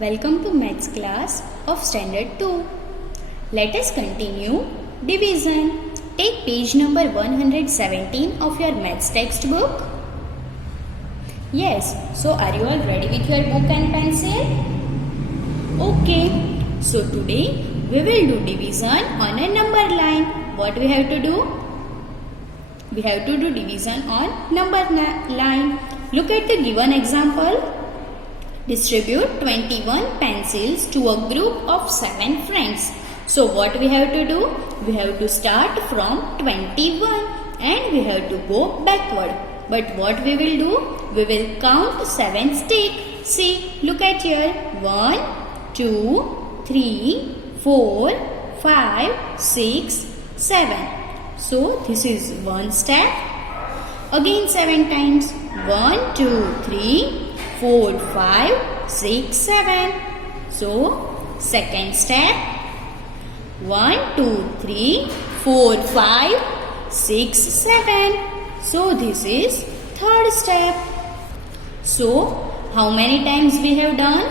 Welcome to Maths class of Standard 2. Let us continue division. Take page number 117 of your Maths textbook. Yes, so are you all ready with your book and pencil? Okay, so today we will do division on a number line. What we have to do? We have to do division on number line. Look at the given example. Distribute 21 pencils to a group of 7 friends. So what we have to do? We have to start from 21 and we have to go backward. But what we will do? We will count 7 sticks. See, look at here. 1, 2, 3, 4, 5, 6, 7. So this is one step. Again 7 times. 1, 2, 3, 4, 5, 6, 7. So, second step. 1, 2, 3, 4, 5, 6, 7. So, this is third step. So, how many times we have done?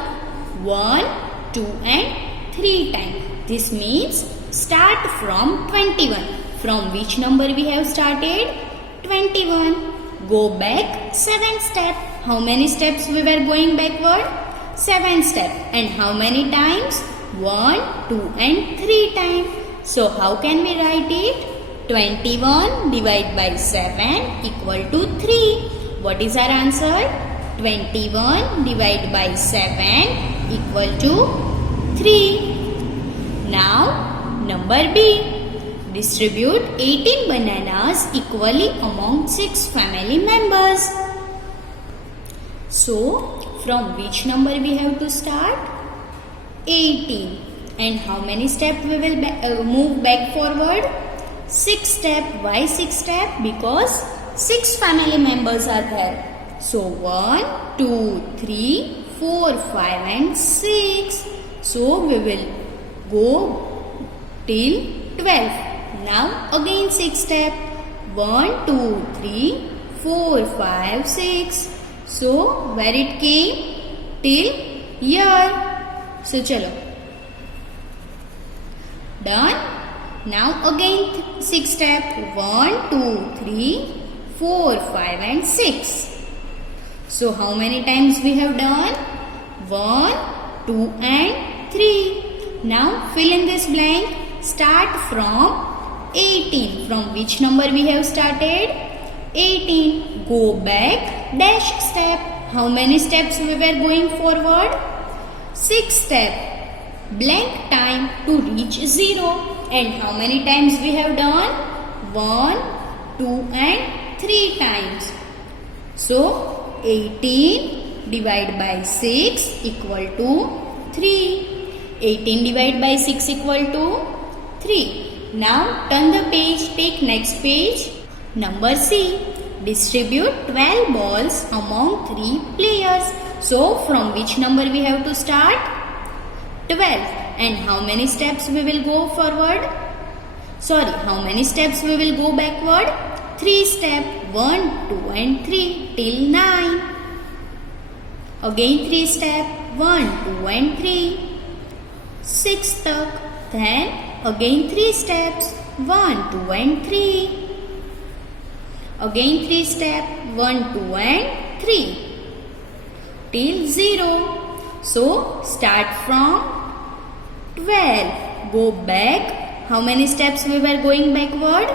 1, 2 and 3 times. This means start from 21. From which number we have started? 21. Go back 7 steps. How many steps we were going backward? 7 steps. And how many times? 1, 2 and 3 times. So how can we write it? 21 divided by 7 equal to 3. What is our answer? 21 divided by 7 equal to 3. Now number B. Distribute 18 bananas equally among 6 family members. So, from which number we have to start? 18. And how many steps we will move back forward? 6 steps. Why 6 steps? Because 6 family members are there. So, 1, 2, 3, 4, 5 and 6. So, we will go till 12. Now again 6 steps. 1, 2, 3, 4, 5, 6. So where it came? Till here. So chalo. Done. Now again 6 steps. 1, 2, 3, 4, 5 and 6. So how many times we have done? 1, 2 and 3. Now fill in this blank. Start from 18. From which number we have started? 18. Go back dash step. How many steps we were going forward? 6 steps. Blank time to reach 0. And how many times we have done? 1, 2 and 3 times. So 18 divided by 6 equal to 3. 18 divided by 6 equal to 3. Now turn the page, take next page. Number C. Distribute 12 balls among 3 players. So from which number we have to start? 12. And how many steps we will go forward? How many steps we will go backward? 3 steps. 1, 2 and 3 till 9. Again 3 steps. 1, 2 and 3. 6 stuck. Then again 3 steps. 1, 2 and 3. Again 3 steps. 1, 2 and 3. Till 0. So start from 12. Go back. How many steps we were going backward?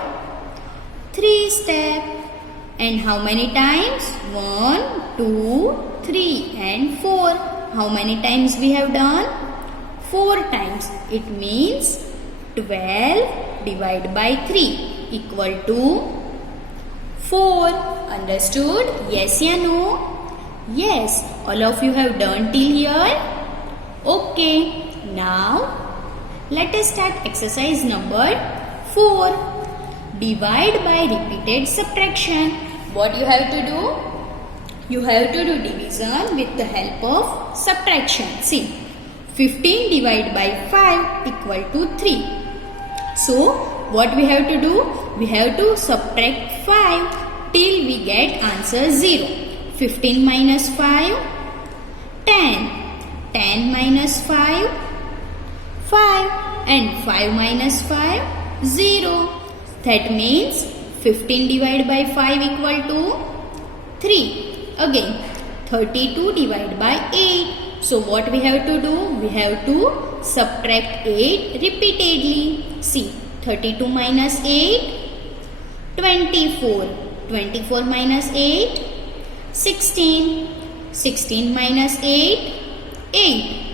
3 steps. And how many times? 1, 2, 3 and 4. How many times we have done? 4 times. It means 12 divided by 3 equal to 4. Understood? Yes or no? Yes. All of you have done till here? Okay. Now, let us start exercise number 4. Divide by repeated subtraction. What you have to do? You have to do division with the help of subtraction. See. 15 divided by 5 equal to 3. So, what we have to do? We have to subtract 5 till we get answer 0. 15 minus 5, 10. 10 minus 5, 5, and 5 minus 5, 0. That means 15 divided by 5 equal to 3. Again, 32 divided by 8. So what we have to do? We have to subtract 8 repeatedly. See, 32 minus 8, 24. 24 minus 8, 16. 16 minus 8, 8.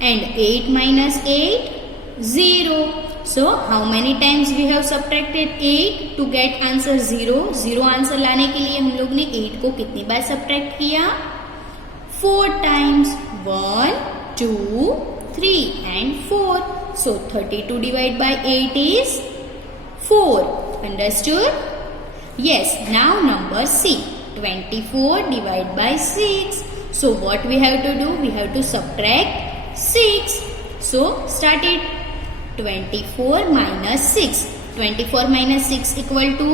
And 8 minus 8, 0. So how many times we have subtracted 8 to get answer 0? 0 answer लाने के लिए हम लोग ने 8 को कितनी बार subtract किया? 4 times. 1, 2, 3 and 4. So 32 divided by 8 is 4. Understood? Yes. Now number C. 24 divided by 6. So what we have to do? We have to subtract 6. So start it. 24 minus 6. 24 minus 6 equal to,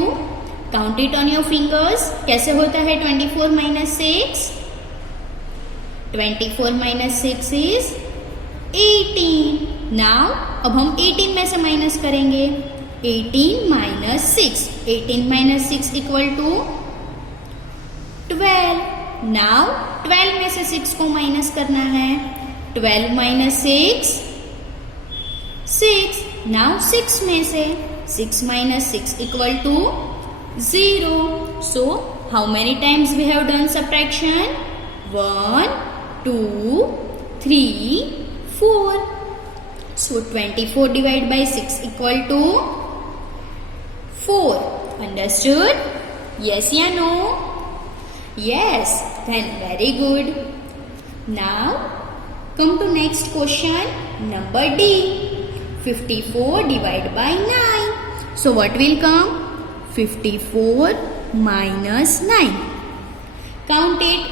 count it on your fingers. कैसे होता है 24 minus 6? 24 minus 6 is 18. Now अब हम 18 में से minus करेंगे. 18 minus 6. 18 minus 6 equal to 12. Now 12 में से 6 को माइनस करना है. 12 minus 6, 6. Now 6 में से 6 minus 6 equal to 0. So how many times we have done subtraction? 1, 2, 3, 4. So 24 divided by 6 equal to 4. Understood? Yes or no? Yes. Then very good. Now come to next question, number D. 54 divided by 9. So what will come? 54 minus 9. Count it.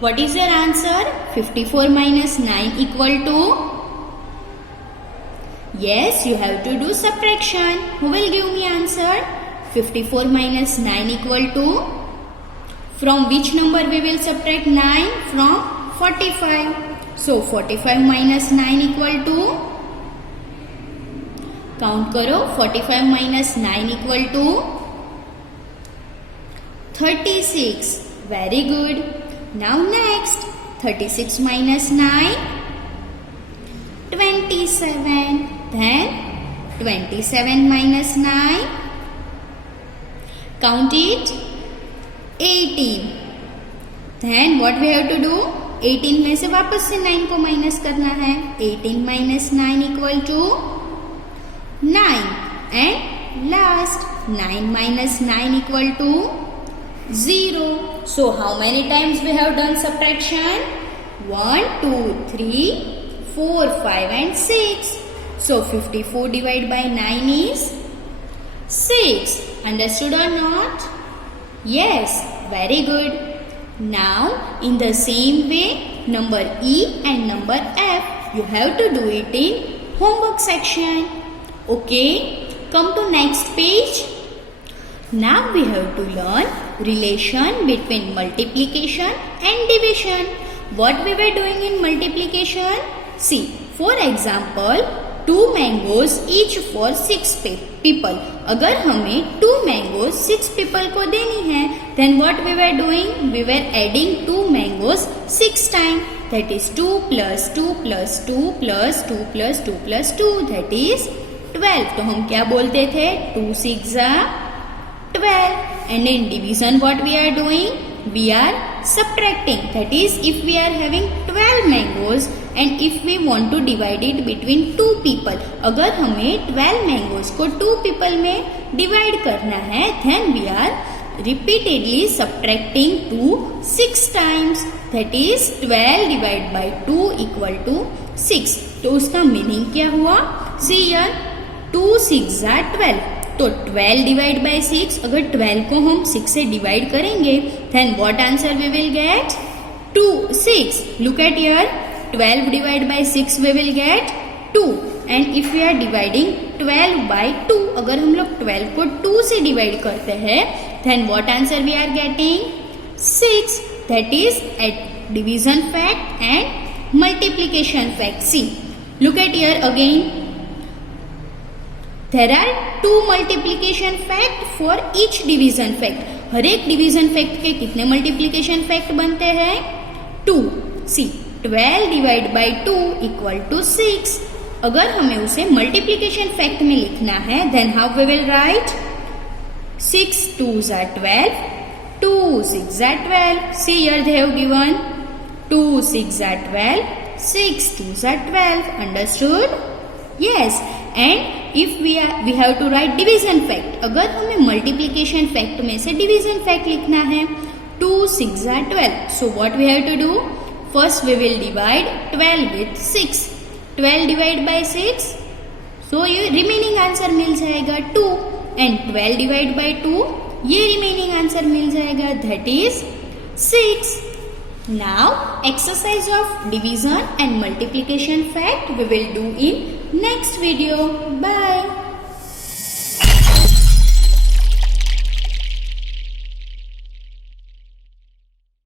What is your answer? 54 minus 9 equal to? Yes, you have to do subtraction. Who will give me answer? 54 minus 9 equal to? From which number we will subtract 9? From 45. So 45 minus 9 equal to? Count करो. 45 minus 9 equal to 36. Very good. Now next, 36 minus 9, 27. Then 27 minus 9, count it, 18. Then what we have to do? 18 में से वापस से 9 को minus करना है. 18 minus 9 equal to 9. And last, 9 minus 9 equal to 0. So how many times we have done subtraction? 1, 2, 3, 4, 5 and 6. So 54 divided by 9 is 6. Understood or not? Yes, very good. Now in the same way, number E and number F, you have to do it in homework section. Okay, come to next page. Now we have to learn relation between multiplication and division. What we were doing in multiplication? See, for example, 2 mangoes each for 6 people. अगर हमें 2 mangoes 6 people को देनी है, then what we were doing? We were adding 2 mangoes 6 times. That is 2 plus 2 plus 2 plus 2 plus 2 plus 2. That is 12. तो हम क्या बोलते थे? 2 6 12. And in division what we are doing? We are subtracting. That is, if we are having 12 mangoes and if we want to divide it between 2 people, अगर हमें 12 mangoes को 2 people में divide करना है, then we are repeatedly subtracting 2 6 times. That is 12 divided by 2 equal to 6. तो उसका meaning क्या हुआ? See here, 2 6 are 12. तो 12 डिवाइड बाई 6, अगर 12 को हम 6 से डिवाइड करेंगे, then what answer we will get? 2 6. Look at here, 12 divided by 6 we will get 2. And if we are dividing 12 by 2, अगर हम लोग 12 को 2 से डिवाइड करते हैं, then what answer we are getting? 6. That is a division fact and multiplication fact. See, look at here again. There are 2 multiplication fact for each division fact. हर एक division fact के कितने मल्टीप्लीकेशन फैक्ट बनते हैं? 2. See 12 divide by 2 equal to 6. अगर हमें उसे multiplication fact में लिखना है, then how we will write? 6 2s are 12, 2 6 are 12. See here they have given 2 6 are 12, 6 2s are 12. Understood? Yes. And if we have to write division fact. अगर हमें multiplication fact में से division fact लिखना है, 2 6 are 12. So what we have to do? First we will divide 12 with 6. 12 divide by 6. So ये remaining answer मिल जाएगा 2. And 12 divide by 2. ये remaining answer मिल जाएगा, that is 6. Now exercise of division and multiplication fact we will do in next video. Bye.